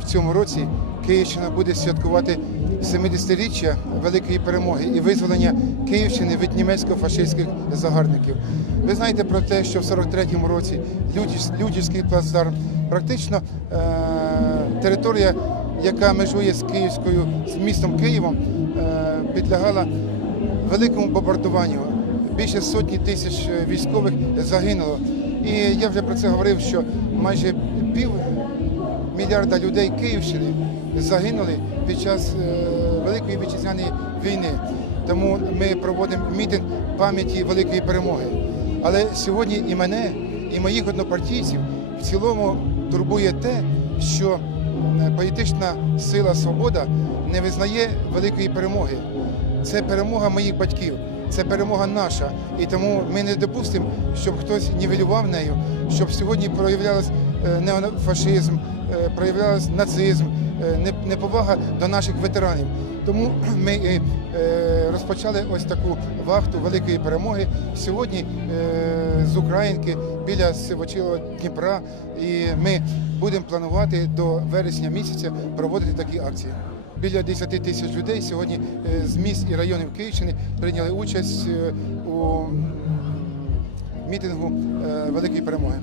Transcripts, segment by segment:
В цьому році Київщина буде святкувати 70-річчя великої перемоги і визволення Київщини від німецько-фашистських загарбників. Ви знаєте про те, що в 43-му році Людівський плацдарм практично е- територія, яка межує з Київською з містом Києвом, е- підлягала великому бомбардуванню. Більше сотні тисяч військових загинуло. І я вже про це говорив, що майже пів мільярда людей Київщини загинули під час е, Великої вітчизняної війни. Тому ми проводимо мітинг пам'яті великої перемоги. Але сьогодні і мене, і моїх однопартійців в цілому турбує те, що е, політична сила свобода не визнає великої перемоги. Це перемога моїх батьків, це перемога наша. І тому ми не допустимо, щоб хтось нівелював нею, щоб сьогодні проявлялась неофашизм, е, проявлялась нацизм, е, неповага до наших ветеранів. Тому ми е, розпочали ось таку вахту великої перемоги сьогодні е, з Українки біля Сивочилого Дніпра. І ми будемо планувати до вересня місяця проводити такі акції. Біля 10 тисяч людей сьогодні е, з міст і районів Київщини прийняли участь е, у мітингу е, великої перемоги.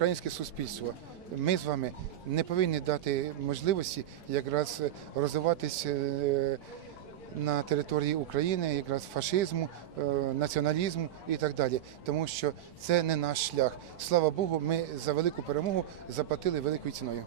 Українське суспільство. Ми з вами не повинні дати можливості якраз розвиватися е, на території України, якраз фашизму, е, націоналізму і так далі. Тому що це не наш шлях. Слава Богу, ми за велику перемогу заплатили великою ціною.